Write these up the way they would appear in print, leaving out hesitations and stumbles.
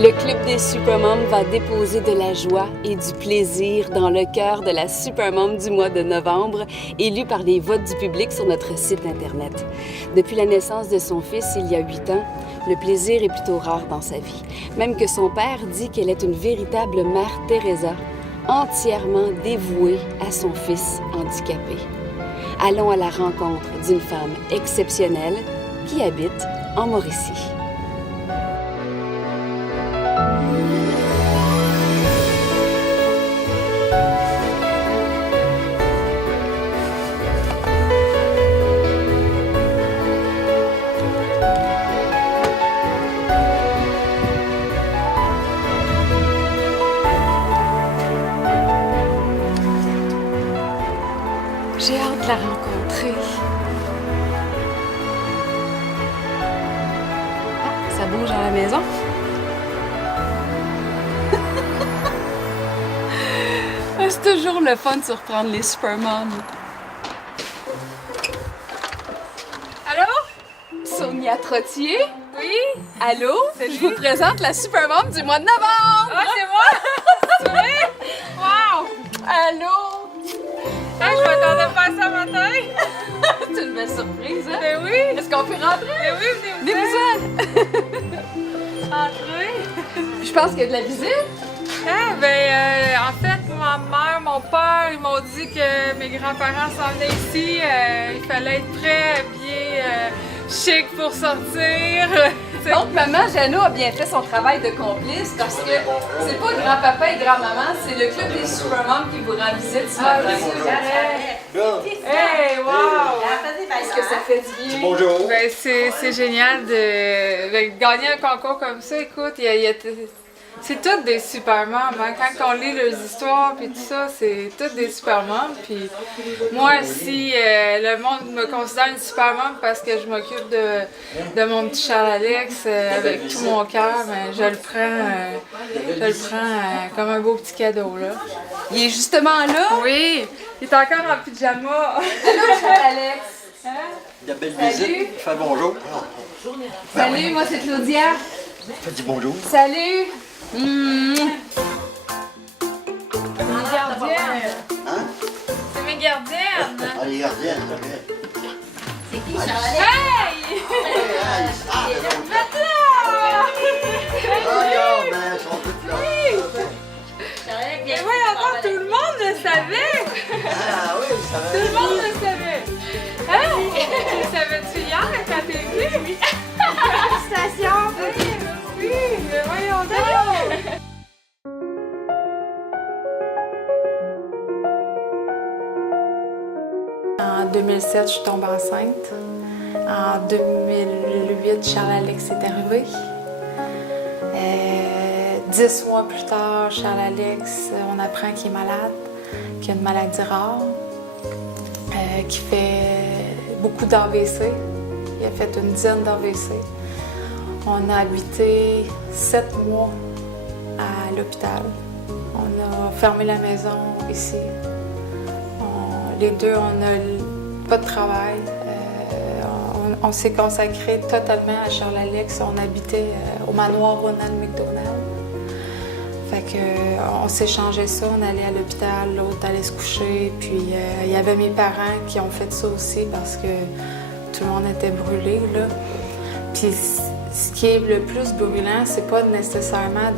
Le Club des Supermoms va déposer de la joie et du plaisir dans le cœur de la Supermom du mois de novembre, élue par les votes du public sur notre site Internet. Depuis la naissance de son fils il y a 8 ans, le plaisir est plutôt rare dans sa vie. Même que son père dit qu'elle est une véritable mère Teresa, entièrement dévouée à son fils handicapé. Allons à la rencontre d'une femme exceptionnelle qui habite en Mauricie. J'ai hâte de la rencontrer. Ah, ça bouge dans la maison. C'est toujours le fun de surprendre les Supermoms. Allô? Sonia Trottier. Oui? Allô? Salut. Je vous présente la Supermom du mois de novembre. Ah, c'est moi? C'est vrai? Wow! Allô? Hey, je m'attendais pas à ça matin. C'est une belle surprise, hein? Ben oui! Est-ce qu'on peut rentrer? Ben oui, Venez-vous-en! Entrez. Je pense qu'il y a de la visite. En fait, ma mère, mon père, ils m'ont dit que mes grands-parents s'en venaient ici. Il fallait être prêt, habillé, chic pour sortir. Donc, maman Jeannot a bien fait son travail de complice parce que c'est pas grand-papa et grand-maman, c'est le Club des Supermoms qui vous rend visite ce matin. Hey, wow! Est-ce que ça fait du bien? Bonjour. Ben, c'est génial de gagner un concours comme ça. Écoute, c'est toutes des supermoms. Hein? Quand on lit leurs histoires puis tout ça, c'est toutes des supermoms. Puis moi, si le monde me considère une supermom parce que je m'occupe de mon petit Charles Alex avec tout mon cœur, ben, je le prends comme un beau petit cadeau là. Il est justement là. Oui, il est encore en pyjama. Allô, Charles Alex. Il y a belle visite. Fais bonjour. Salut, moi c'est Claudia. Fais dis bonjour. Salut. Mes gardiennes. Hein? C'est mes gardiennes. Allez, gardienne. Hey! Ah, regarde, ben, elles sont toutes là. Mais voyons donc, tout le monde le savait! Ah oui, ça va. Tout le monde le savait! Hein? Tu le savais-tu hier quand t'es venu? Oui! Félicitations! Oui, mais voyons donc! En 2007, je suis tombée enceinte. En 2008, Charles-Alex est arrivé. 10 mois plus tard, Charles-Alex, on apprend qu'il est malade, qu'il a une maladie rare, qu'il fait beaucoup d'AVC. Il a fait une dizaine d'AVC. On a habité 7 mois à l'hôpital. On a fermé la maison ici. Les deux, on n'a pas de travail. On s'est consacré totalement à Charles-Alex. On habitait au manoir Ronald McDonald. Fait que, on s'échangeait ça, on allait à l'hôpital, l'autre allait se coucher. Puis il y avait mes parents qui ont fait ça aussi parce que tout le monde était brûlé, là. Puis ce qui est le plus brûlant, c'est pas nécessairement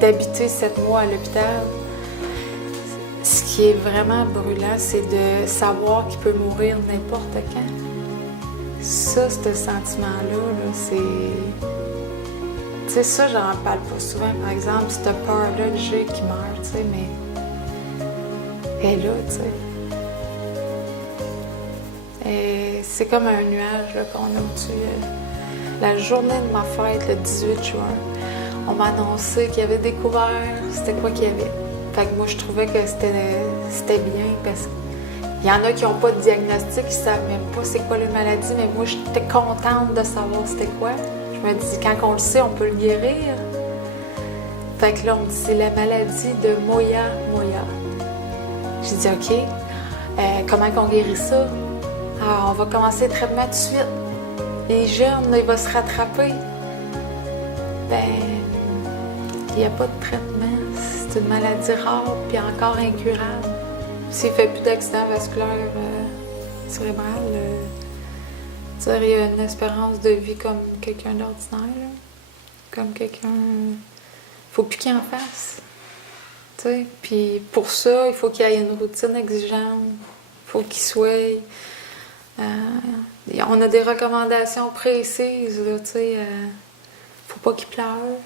d'habiter 7 mois à l'hôpital. Ce qui est vraiment brûlant, c'est de savoir qu'il peut mourir n'importe quand. Ça, ce sentiment-là, là, c'est... Tu sais, ça, j'en parle pas souvent, par exemple, cette peur-là que j'ai qui meurt, tu sais, mais... Elle est là, tu sais. Et c'est comme un nuage là, qu'on a au-dessus. La journée de ma fête, le 18 juin, on m'a annoncé qu'il y avait découvert c'était quoi qu'il y avait. Fait que moi, je trouvais que c'était bien parce qu'il y en a qui n'ont pas de diagnostic, qui ne savent même pas c'est quoi la maladie, mais moi, j'étais contente de savoir c'était quoi. Je me dis, quand on le sait, on peut le guérir. Fait que là, on me dit, c'est la maladie de Moya. J'ai dit, OK, comment qu'on guérit ça? Alors, on va commencer le traitement tout de suite. Les jeunes, là, il va se rattraper. Ben, Il n'y a pas de traitement. C'est une maladie rare puis encore incurable. S'il ne fait plus d'accident vasculaire cérébral, il y a une espérance de vie comme quelqu'un d'ordinaire. Là. Comme quelqu'un... Faut plus qu'il en fasse. T'sais. Puis pour ça, il faut qu'il y ait une routine exigeante. Il faut qu'il soit... on a des recommandations précises. Faut pas qu'il pleure.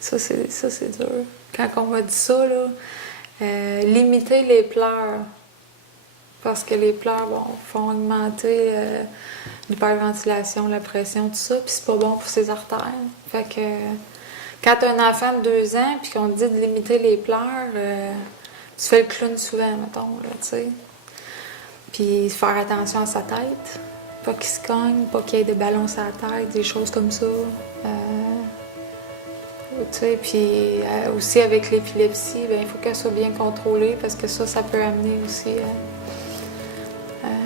Ça, c'est dur. Quand on m'a dit ça, là, limiter les pleurs. Parce que les pleurs font augmenter l'hyperventilation, la pression, tout ça. Puis c'est pas bon pour ses artères. Fait que... Quand tu as un enfant de 2 ans puis qu'on te dit de limiter les pleurs, tu fais le clown souvent, mettons, là, tu sais. Puis faire attention à sa tête, pas qu'il se cogne, pas qu'il y ait des ballons sur la tête, des choses comme ça. Tu sais, puis aussi avec l'épilepsie, il faut qu'elle soit bien contrôlée parce que ça peut amener aussi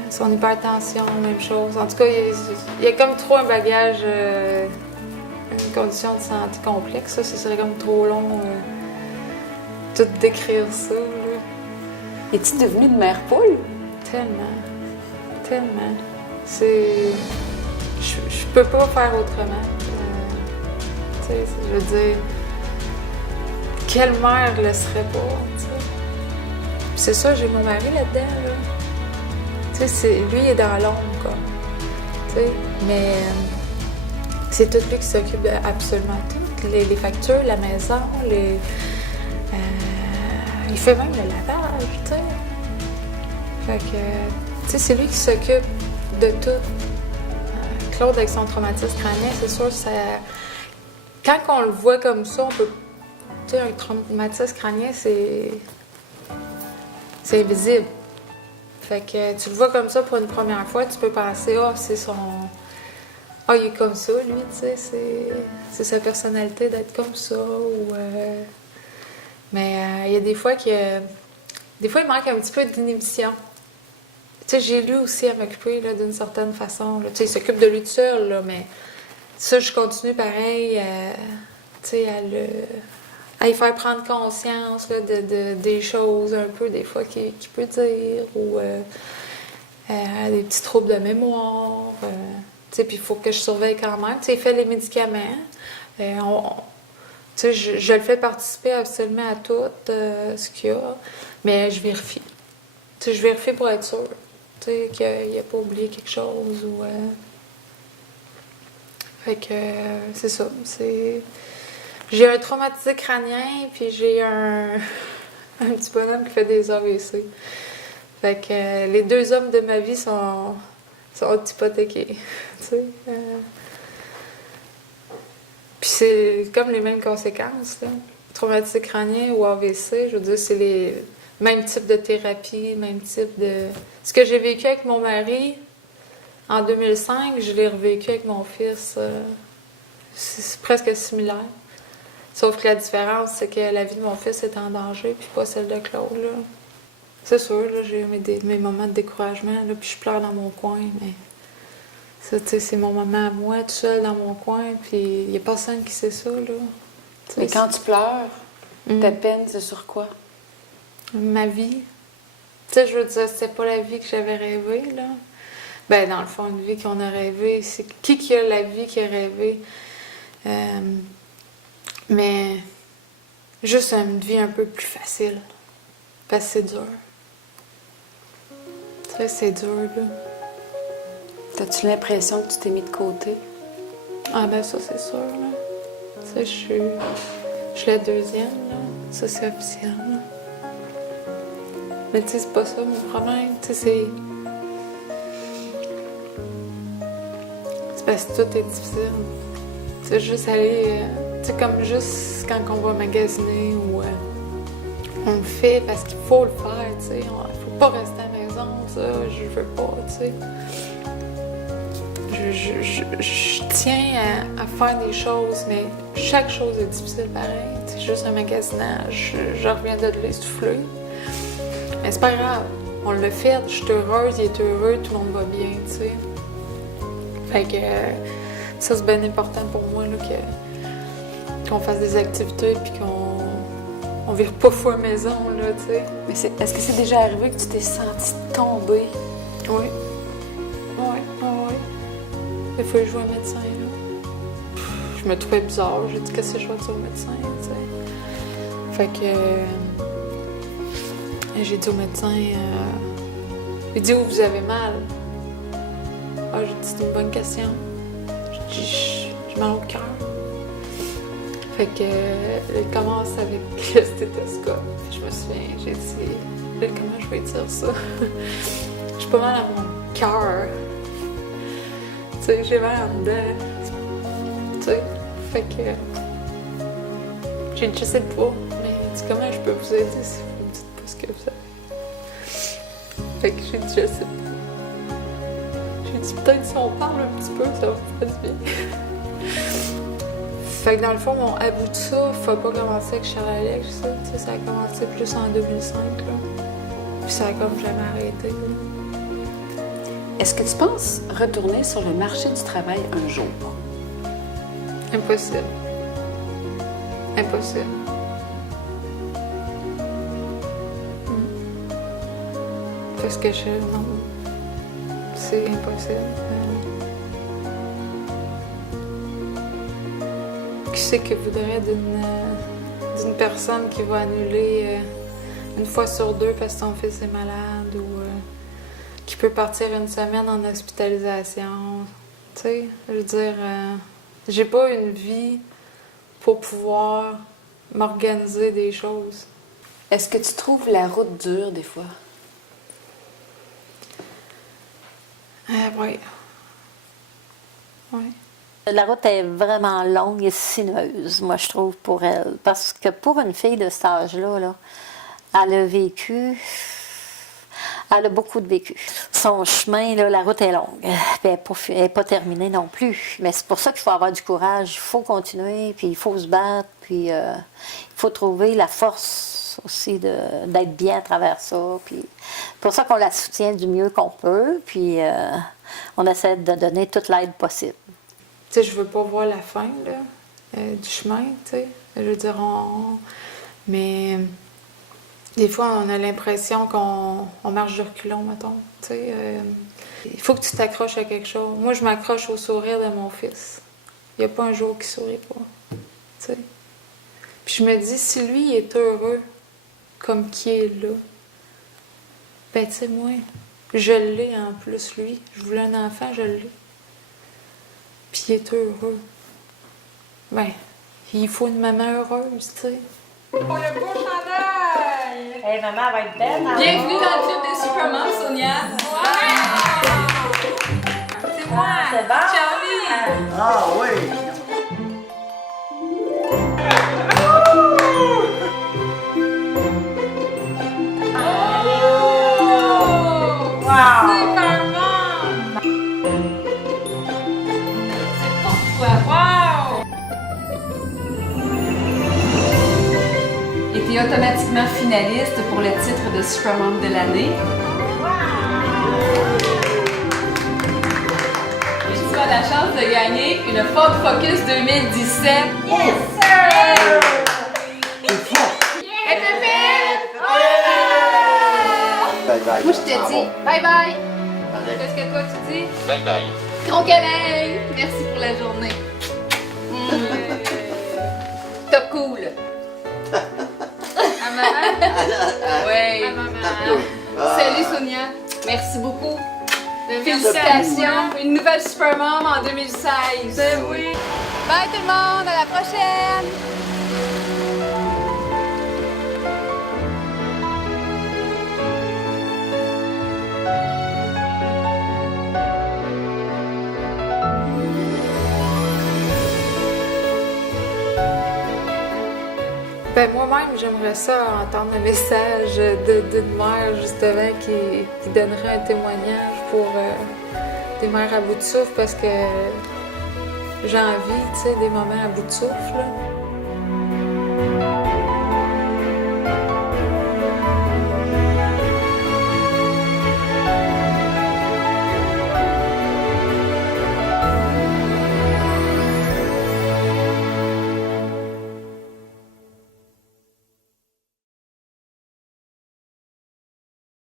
son hypertension, même chose. En tout cas, il y a comme trop un bagage... une condition de santé complexe, ça serait comme trop long tout décrire ça. Là. Es-tu devenue une mère poule? Tellement. Tellement. C'est... Je peux pas faire autrement. Je veux dire, quelle mère le serait pas, t'sais? C'est ça, j'ai mon mari là-dedans, là. Lui, il est dans l'ombre, comme. T'sais, mais... C'est tout lui qui s'occupe d'absolument tout. Les factures, la maison, il fait même le lavage, tu sais. Fait que, tu sais, c'est lui qui s'occupe de tout. Claude, avec son traumatisme crânien, c'est sûr, ça... Quand on le voit comme ça, on peut... Tu sais, un traumatisme crânien, c'est invisible. Fait que tu le vois comme ça pour une première fois, tu peux penser, c'est son... il est comme ça, lui, tu sais, c'est sa personnalité d'être comme ça. Mais il y a des fois il manque un petit peu d'inhibition. Tu sais, j'ai lu aussi à m'occuper là, d'une certaine façon. Là. Tu sais, il s'occupe de lui tout seul, là, mais ça, je continue pareil, tu sais, à y faire prendre conscience là, des choses un peu, des fois, qu'il peut dire, ou des petits troubles de mémoire. Puis il faut que je surveille quand même. T'sais, il fait les médicaments. Je le fais participer absolument à tout ce qu'il y a, mais je vérifie. Je vérifie pour être sûre qu'il n'a pas oublié quelque chose. Fait que c'est ça. J'ai un traumatisé crânien, puis j'ai un petit bonhomme qui fait des AVC. Fait que les 2 hommes de ma vie sont hypothéqués. Puis c'est comme les mêmes conséquences. Là. Traumatisme crânien ou AVC, je veux dire, c'est les mêmes types de thérapie, même type de... Ce que j'ai vécu avec mon mari en 2005, je l'ai revécu avec mon fils. C'est presque similaire. Sauf que la différence, c'est que la vie de mon fils est en danger, puis pas celle de Claude. Là. C'est sûr, là, j'ai eu mes moments de découragement, là, puis je pleure dans mon coin, mais ça, tu sais, c'est mon moment à moi, tout seul dans mon coin, puis il n'y a personne qui sait ça, là. T'sais, mais quand tu pleures, ta peine, c'est sur quoi? Ma vie. Tu sais, je veux dire, c'était pas la vie que j'avais rêvée, là. Ben, dans le fond, une vie qu'on a rêvée, c'est qui a la vie qu'il a rêvée? Mais juste une vie un peu plus facile. Parce que c'est dur. Tu sais, c'est dur, là. T'as-tu l'impression que tu t'es mis de côté? Ah ben ça, c'est sûr, là. Tu sais, je suis la 2e, là. Ça, c'est officiel, là. Mais tu sais, c'est pas ça mon problème. Tu sais, c'est parce que tout est difficile. Tu sais, juste aller... tu sais, comme juste quand on va magasiner ou... on le fait parce qu'il faut le faire, tu sais. Il faut pas rester à la maison, ça, je veux pas, tu sais. Je tiens à faire des choses, mais chaque chose est difficile pareil. C'est juste un magasinage, je reviens de l'essouffler. Mais c'est pas grave, on l'a fait, je suis heureuse, il est heureux, tout le monde va bien, tu sais. Fait que ça, c'est bien important pour moi, là, qu'on fasse des activités puis qu'on vire pas fou à la maison, là, tu sais. Mais est-ce que c'est déjà arrivé que tu t'es sentie tomber? Oui. Oui. Des fois, je vois un médecin, là. Je me trouvais bizarre. J'ai dit, qu'est-ce que je vais dire au médecin, tu sais. Fait que... j'ai dit au médecin... il dit, où vous avez mal? Ah, j'ai dit, c'est une bonne question. J'ai dit, j'ai mal au cœur. Fait que... il commence avec le stéthoscope. Puis je me souviens, j'ai dit, là, comment je vais dire ça? J'ai pas mal à mon cœur. Tu sais, j'ai mal en dedans. Tu sais, fait que... j'ai dit, je sais pas, mais dis comment je peux vous aider si vous me dites pas ce que vous avez. Fait que j'ai dit, je sais pas. J'ai dit, peut-être si on parle un petit peu, ça va vous faire du bien. Fait que dans le fond, mon à bout de ça, faut pas commencer avec Charles Alex, ça. Tu sais, ça a commencé plus en 2005, là. Puis ça a comme jamais arrêté, là. Est-ce que tu penses retourner sur le marché du travail un jour? Impossible. Impossible. Parce que non. C'est impossible. Qui c'est qui voudrait d'une personne qui va annuler une fois sur deux parce que son fils est malade ou qui peut partir une semaine en hospitalisation? Tu sais, je veux dire, j'ai pas une vie pour pouvoir m'organiser des choses. Est-ce que tu trouves la route dure des fois? Oui. Oui. La route est vraiment longue et sinueuse, moi, je trouve, pour elle. Parce que pour une fille de cet âge-là, là, elle a vécu... Elle a beaucoup de vécu. Son chemin, là, la route est longue. Elle n'est pas terminée non plus. Mais c'est pour ça qu'il faut avoir du courage. Il faut continuer, puis il faut se battre, puis il faut trouver la force aussi d'être bien à travers ça. Puis c'est pour ça qu'on la soutient du mieux qu'on peut, puis on essaie de donner toute l'aide possible. Tu sais, je veux pas voir la fin, là, du chemin, tu sais. Je veux dire, mais des fois, on a l'impression qu'on marche de reculons, mettons, tu sais. Il faut que tu t'accroches à quelque chose. Moi, je m'accroche au sourire de mon fils. Il n'y a pas un jour qui sourit pas, tu sais. Puis je me dis, si lui, il est heureux comme qui est là, ben, tu sais, moi, je l'ai en plus, lui. Je voulais un enfant, je l'ai. Puis il est heureux. Ben, il faut une maman heureuse, tu sais. Pour le beau chandail! Hey, maman va être belle. Bienvenue dans le club des Supermoms, Sonia! C'est moi! C'est bon! Charlie! Ah oui! Wow! Super bon! C'est pour toi! Wow! Et tu es automatiquement finaliste pour le titre de Supermom de l'année. Et tu as la chance de gagner une Ford Focus 2017. Yes, sir! C'est fort! Et bébé! Bye bye. Moi, je te dis bye bye. Allez. Qu'est-ce que toi tu dis? Bye bye. Gros câlin. Merci pour la journée. Top cool. À maman? Oui. À maman. Salut Sonia. Merci beaucoup. Merci. Félicitations. Une nouvelle Supermom en 2016. Oui. Bye tout le monde. À la prochaine. Ben moi-même, j'aimerais ça entendre un message d'une mère, justement, qui donnerait un témoignage pour des mères à bout de souffle, parce que j'ai envie, tu sais, des moments à bout de souffle, là.